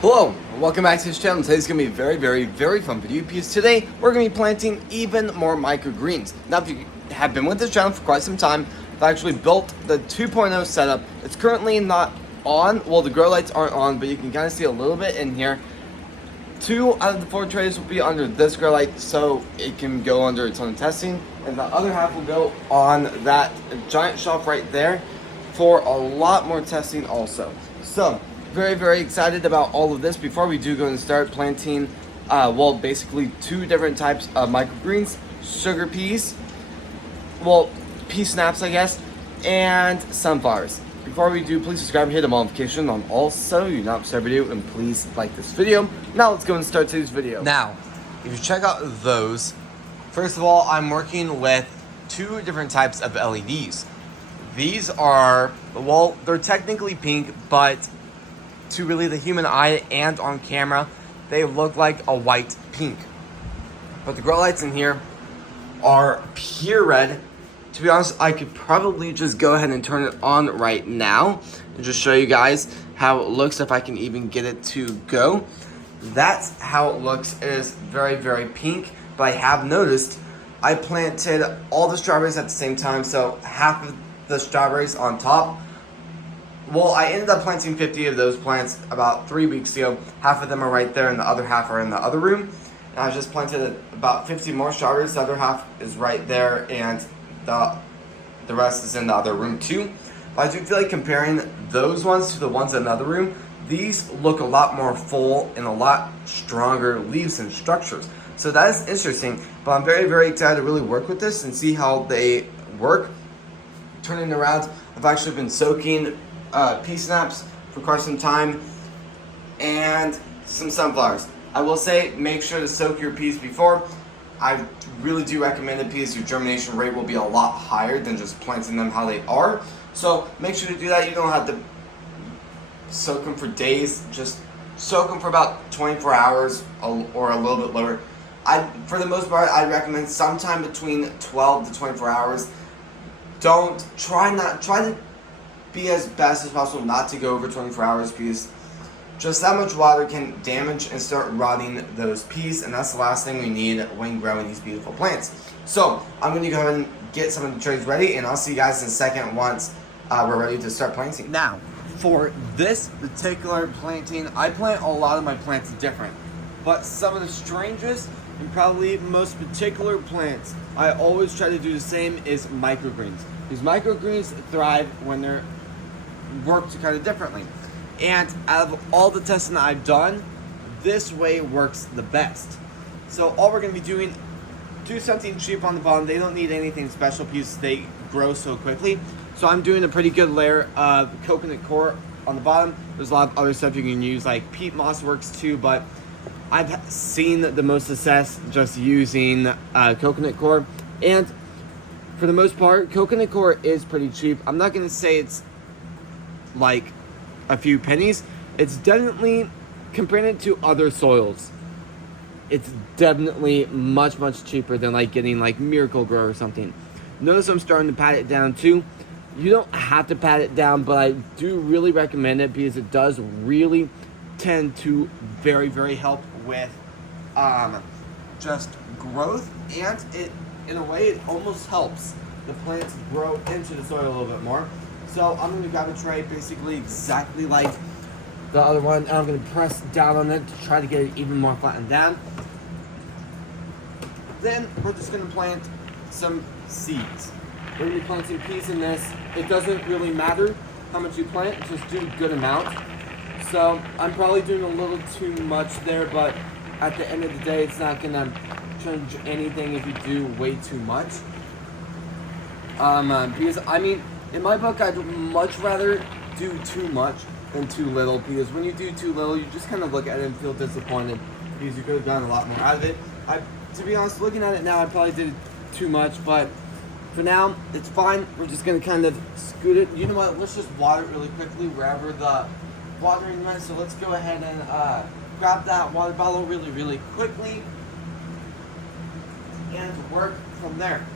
Hello, and welcome back to this channel. Today's going to be a very fun video because today we're going to be planting even more microgreens. Now, if you have been with this channel for quite some time, I've actually built the 2.0 setup. It's currently not on, well, the grow lights aren't on, but you can kind of see a little bit in here. 2 out of the 4 trays will be under this grow light, so it can go under its own testing, and the other half will go on that giant shelf right there for a lot more testing also. So, very excited about all of this. Before we do go and start planting, well, basically 2 different types of microgreens, sugar peas, well, pea snaps, I guess, and sunflowers. Before we do, please subscribe and hit the notification on also you're not subscribed video, and please like this video. Now let's go and start today's video. Now, if you check out those, first of all, I'm working with 2 different types of LEDs. These are, well, they're technically pink, but to really the human eye and on camera, they look like a white pink. But the grow lights in here are pure red. To be honest, I could probably just go ahead and turn it on right now and just show you guys how it looks if I can even get it to go. That's how it looks. It is very pink, but I have noticed I planted all the strawberries at the same time, so half of the strawberries on top. Well, I ended up planting 50 of those plants about 3 weeks ago. Half of them are right there and the other half are in the other room. And I just planted about 50 more strawberries. The other half is right there and the rest is in the other room too. But I do feel like comparing those ones to the ones in the other room, these look a lot more full and a lot stronger leaves and structures. So that is interesting, but I'm very excited to really work with this and see how they work. Turning around, I've actually been soaking pea snaps for quite some time and some sunflowers. I will say make sure to soak your peas before. I really do recommend it because your germination rate will be a lot higher than just planting them how they are. So make sure to do that. You don't have to soak them for days. Just soak them for about 24 hours or a little bit lower. For the most part, I recommend sometime between 12 to 24 hours. Try to be as best as possible not to go over 24 hours because just that much water can damage and start rotting those peas, and that's the last thing we need when growing these beautiful plants. So I'm going to go ahead and get some of the trays ready, and I'll see you guys in a second once we're ready to start planting. Now, for this particular planting, I plant a lot of my plants different, but some of the strangest and probably most particular plants I always try to do the same is microgreens. These microgreens thrive when they're worked kind of differently. And out of all the testing that I've done, this way works the best. So all we're going to be doing, do something cheap on the bottom. They don't need anything special because they grow so quickly. So I'm doing a pretty good layer of coconut coir on the bottom. There's a lot of other stuff you can use, like peat moss works too, but I've seen the most success just using coconut coir. And for the most part, coconut coir is pretty cheap. I'm not going to say it's like a few pennies. It's definitely, compared to other soils, it's definitely much cheaper than like getting like Miracle-Gro or something. Notice I'm starting to pat it down too. You don't have to pat it down, but I do really recommend it because it does really tend to very help with just growth, and it, in a way, it almost helps the plants grow into the soil a little bit more. So I'm going to grab a tray basically exactly like the other one, and I'm going to press down on it to try to get it even more flattened down. Then we're just going to plant some seeds. We're going to be planting peas in this. It doesn't really matter how much you plant, just do a good amount. So I'm probably doing a little too much there, but at the end of the day, it's not going to change anything if you do way too much. Because, I mean, in my book, I'd much rather do too much than too little, because when you do too little, you just kind of look at it and feel disappointed because you could have done a lot more out of it. To be honest, looking at it now, I probably did too much, but for now, it's fine. We're just going to kind of scoot it. You know what? Let's just water it really quickly wherever the watering went. So let's go ahead and grab that water bottle really quickly and work from there.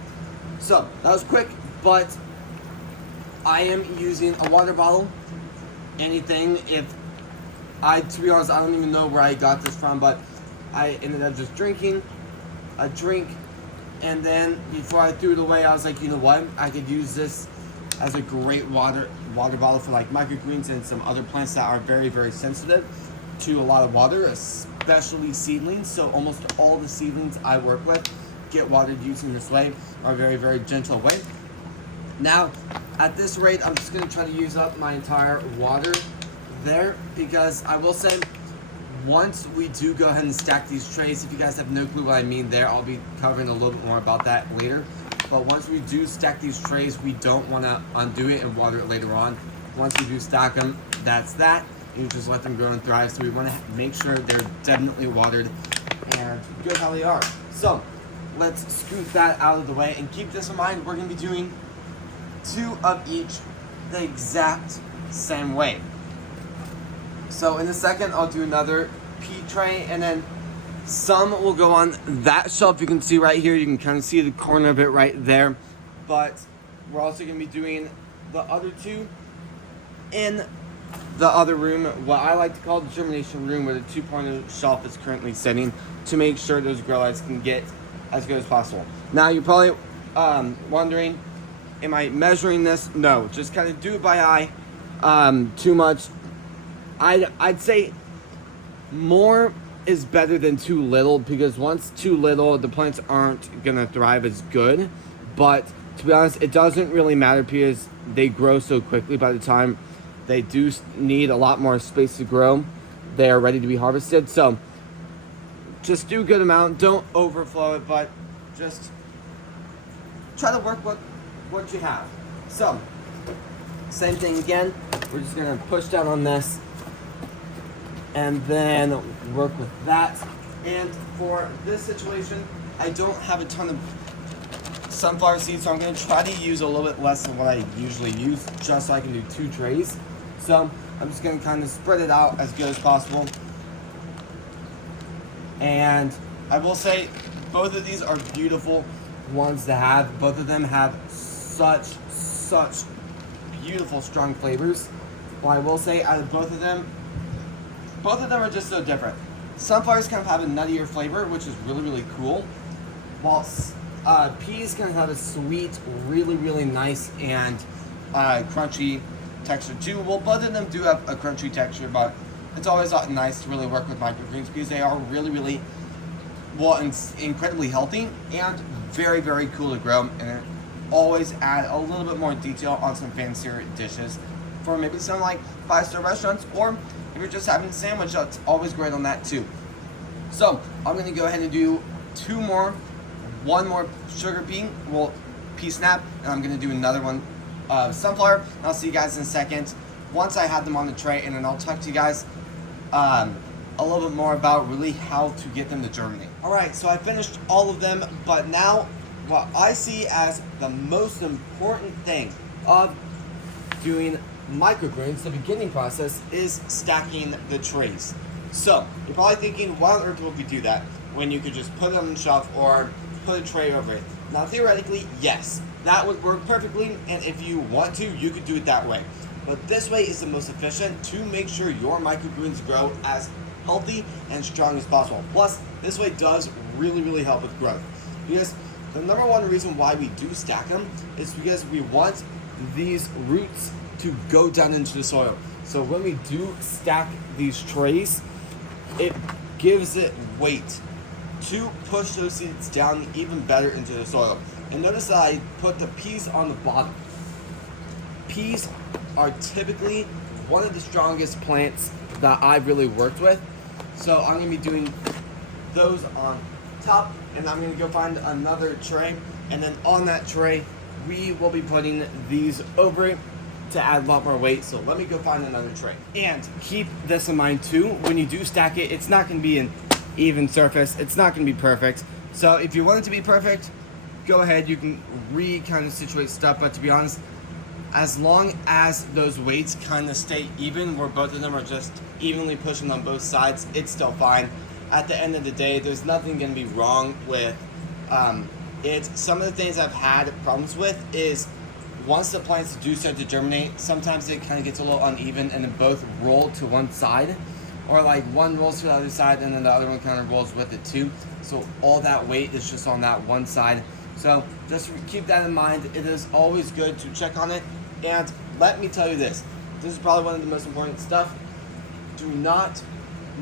So that was quick, but I am using a water bottle. Anything, if To be honest, I don't even know where I got this from, but I ended up just drinking a drink, and then before I threw it away, I was like, you know what? I could use this as a great water bottle for like microgreens and some other plants that are very, very sensitive to a lot of water, especially seedlings. So almost all the seedlings I work with get watered using this way, are very, very gentle way. Now, at this rate, I'm just going to try to use up my entire water there, because I will say, once we do go ahead and stack these trays, if you guys have no clue what I mean there, I'll be covering a little bit more about that later. But once we do stack these trays, we don't want to undo it and water it later on. Once we do stack them, that's that. You just let them grow and thrive. So we want to make sure they're definitely watered and good how they are. So let's scoot that out of the way, and keep this in mind. We're going to be doing 2 of each the exact same way. So in a second, I'll do another pea tray, and then some will go on that shelf. You can see right here, you can kind of see the corner of it right there. But we're also going to be doing the other 2 in the other room, what I like to call the germination room, where the 2.0 shelf is currently sitting, to make sure those grow lights can get as good as possible. Now you're probably wondering, am I measuring this? No, just kind of do it by eye. Too much, I'd say more is better than too little, because once too little, the plants aren't gonna thrive as good. But to be honest, it doesn't really matter, because they grow so quickly. By the time they do need a lot more space to grow, they are ready to be harvested. So just do a good amount, don't overflow it, but just try to work what you have. So same thing again, we're just gonna push down on this and then work with that. And for this situation, I don't have a ton of sunflower seeds, so I'm going to try to use a little bit less than what I usually use, just so I can do 2 trays. So I'm just going to kind of spread it out as good as possible. And I will say, both of these are beautiful ones to have. Both of them have such beautiful strong flavors. Well, I will say, out of both of them are just so different. Sunflowers kind of have a nuttier flavor, which is really, really cool. While peas kind of have a sweet, really, really nice and crunchy texture too. Well, both of them do have a crunchy texture, but it's always nice to really work with microgreens, because they are really, really, well, incredibly healthy and very, very cool to grow. And always add a little bit more detail on some fancier dishes for maybe some like 5-star restaurants, or if you're just having a sandwich, that's always great on that too. So I'm going to go ahead and do 2 more, 1 more sugar pea, pea snap, and I'm going to do another one sunflower. I'll see you guys in a second once I have them on the tray, and then I'll talk to you guys a little bit more about really how to get them to germinate. Alright, so I finished all of them, but now what I see as the most important thing of doing microgreens, the beginning process, is stacking the trays. So you're probably thinking, why on earth would we do that when you could just put it on the shelf or put a tray over it? Now theoretically, yes, that would work perfectly, and if you want to, you could do it that way. But this way is the most efficient to make sure your microgreens grow as healthy and strong as possible. Plus, this way does really, really help with growth. Because the number one reason why we do stack them is because we want these roots to go down into the soil. So when we do stack these trays, it gives it weight to push those seeds down even better into the soil. And notice that I put the peas on the bottom. Peas are typically one of the strongest plants that I've really worked with. So I'm going to be doing those on top, and I'm going to go find another tray, and then on that tray we will be putting these over it to add a lot more weight. So let me go find another tray. And keep this in mind too, when you do stack it, it's not going to be an even surface, it's not going to be perfect. So if you want it to be perfect, go ahead, you can kind of situate stuff, but to be honest, as long as those weights kind of stay even, where both of them are just evenly pushing on both sides, it's still fine. At the end of the day, there's nothing going to be wrong with it. Some of the things I've had problems with is once the plants do start to germinate, sometimes it kind of gets a little uneven and then both roll to one side. or like one rolls to the other side and then the other one kind of rolls with it too. So all that weight is just on that one side. So just keep that in mind. It is always good to check on it. And let me tell you this. This is probably one of the most important stuff. Do not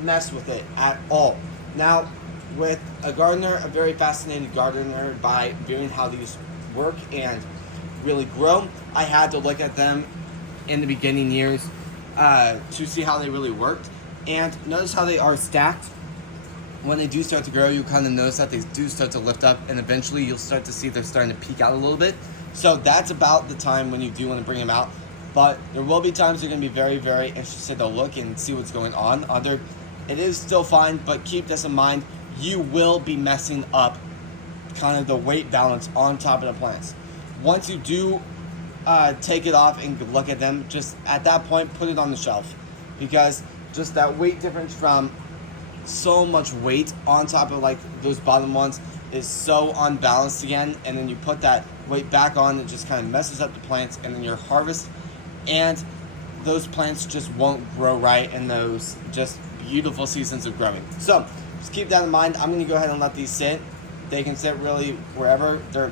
mess with it at all. Now, with a gardener, a very fascinated gardener by viewing how these work and really grow, I had to look at them in the beginning years to see how they really worked. And notice how they are stacked. When they do start to grow, you kind of notice that they do start to lift up, and eventually you'll start to see they're starting to peek out a little bit. So that's about the time when you do want to bring them out. But there will be times you're going to be very, very interested to look and see what's going on under. It is still fine, but keep this in mind. You will be messing up kind of the weight balance on top of the plants. Once you do take it off and look at them, just at that point, put it on the shelf. Because just that weight difference from so much weight on top of like those bottom ones is so unbalanced again, and then you put that weight back on, it just kind of messes up the plants, and then your harvest and those plants just won't grow right in those just beautiful seasons of growing. So just keep that in mind. I'm going to go ahead and let these sit. They can sit really wherever. The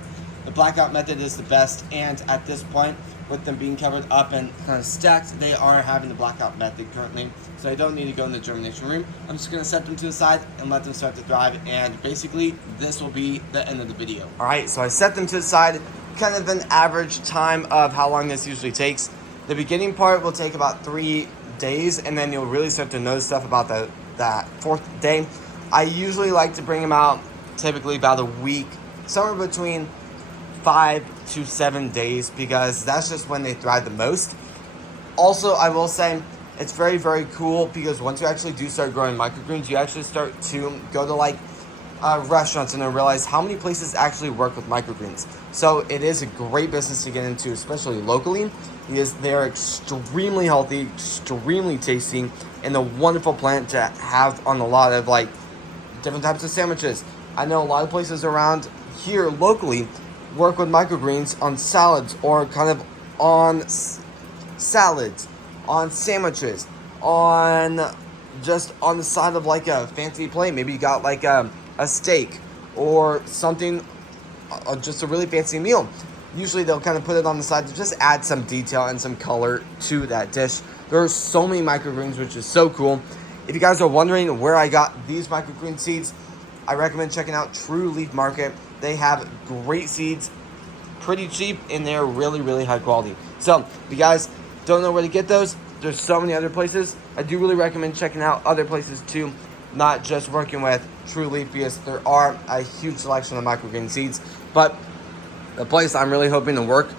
blackout method is the best, and at this point, with them being covered up and kind of stacked, they are having the blackout method currently. So I don't need to go in the germination room. I'm just going to set them to the side and let them start to thrive, and basically this will be the end of the video. Alright, so I set them to the side, kind of an average time of how long this usually takes. The beginning part will take about 3 days, and then you'll really start to notice stuff about that fourth day. I usually like to bring them out typically about a week, somewhere between 5 to 7 days, because that's just when they thrive the most. Also, I will say it's very, very cool because once you actually do start growing microgreens, you actually start to go to like restaurants and then realize how many places actually work with microgreens. So it is a great business to get into, especially locally, because they're extremely healthy, extremely tasty, and a wonderful plant to have on a lot of like different types of sandwiches. I know a lot of places around here locally work with microgreens on salads, or kind of on salads, on sandwiches, on just on the side of like a fancy plate. Maybe you got like a steak or something, just a really fancy meal. Usually they'll kind of put it on the side to just add some detail and some color to that dish. There are so many microgreens, which is so cool. If you guys are wondering where I got these microgreen seeds, I recommend checking out True Leaf Market. They have great seeds, pretty cheap, and they're really, really high quality. So if you guys don't know where to get those, there's so many other places. I do really recommend checking out other places too, not just working with True Leaf, because there are a huge selection of microgreen seeds. But the place I'm really hoping to work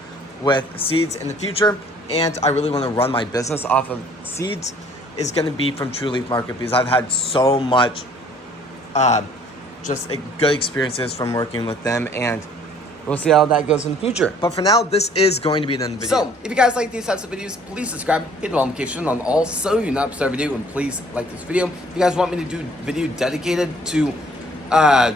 with seeds in the future, and I really want to run my business off of seeds, is going to be from True Leaf Market, because I've had so much just good experiences from working with them, and we'll see how that goes in the future. But for now, this is going to be the end of the video. So, if you guys like these types of videos, please subscribe, hit the notification on all so you not miss our video, and please like this video. If you guys want me to do a video dedicated to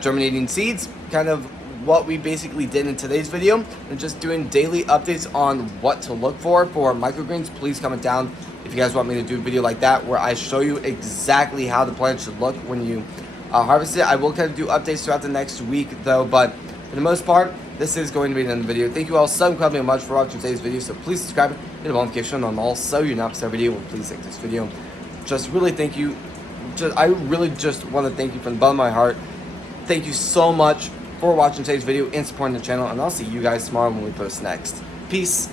germinating seeds, kind of what we basically did in today's video, and just doing daily updates on what to look for microgreens, please comment down if you guys want me to do a video like that, where I show you exactly how the plant should look when you harvest it. I will kind of do updates throughout the next week though, but for the most part, this is going to be the end of the video. Thank you all so incredibly much for watching today's video. So please subscribe, hit the notification on all so you not miss our video, and please like this video. Just really thank you. I really just want to thank you from the bottom of my heart. Thank you so much for watching today's video and supporting the channel, and I'll see you guys tomorrow when we post next. Peace.